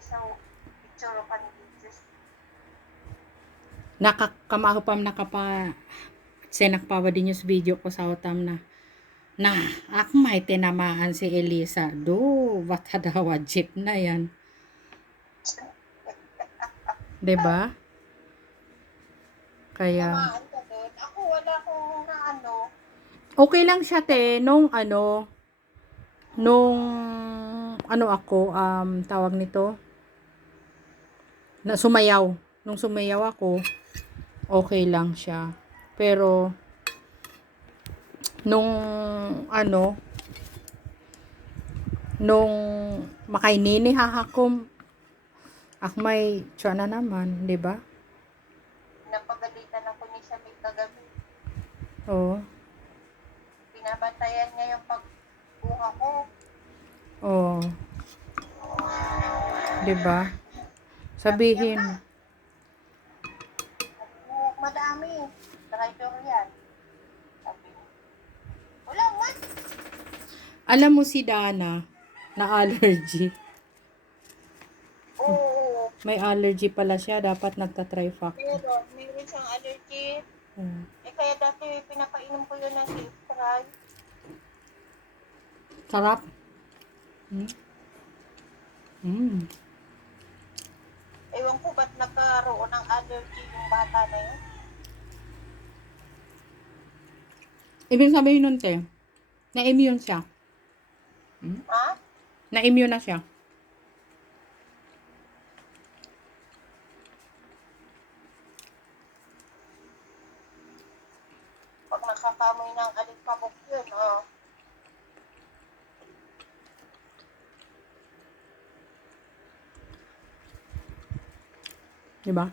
sa picture pa ni Jesus. Nakakamahupam nakapa senakpawa din yung video ko sa utam na akmay tinamaan si Elisa. Do, bata daw jeep na yan. 'Di ba? Kaya Namaan ka doon. Ako wala akong naano. okay lang siya te nung ako tawag nito na sumayaw. Nung sumayaw ako, okay lang siya. Pero nung nung makainini hahakom akmay tiyan na naman, 'di ba? Napagalitan ako ni Shamik kagabi. Oo. Binabantayan niya yung pagbuha ko. Oo. 'Di ba? Sabihin, Buhok madami. Driver yan. Sabi niya. Wala man. alam mo si Dana na allergy. Oo. May allergy pala siya, dapat nagta-trifactor. Meron siyang allergy. Hmm. Kaya dati pinapainom ko yun ng spray. Sarap. Ewan ko ba't nagkaroon ng allergy yung bata na yun. Ibig sabihin nun, te, na-immune siya. Ha? Na-immune na siya. Pag nakakamoy ng alikabok yun, oh. Diba?